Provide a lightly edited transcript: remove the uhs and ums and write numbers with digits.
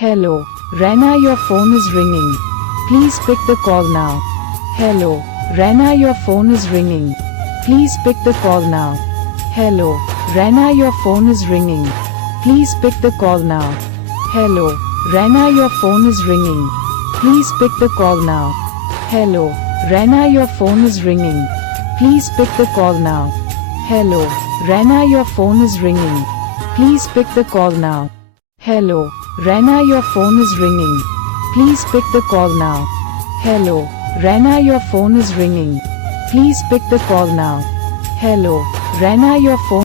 Hello, RAINA your phone is ringing. Please pick the call now. Hello, RAINA your phone is ringing. Please pick the call now. Hello, RAINA your phone is ringing. Please pick the call now. Hello, RAINA your phone is ringing. Please pick the call now. Hello, RAINA your phone is ringing. Please pick the call now. Hello, RAINA your phone is ringing. Please pick the call now. Hello, RAINA your phone is ringing. Please pick the call now. Hello, RAINA your phone is ringing. Please pick the call now. Hello, RAINA your phone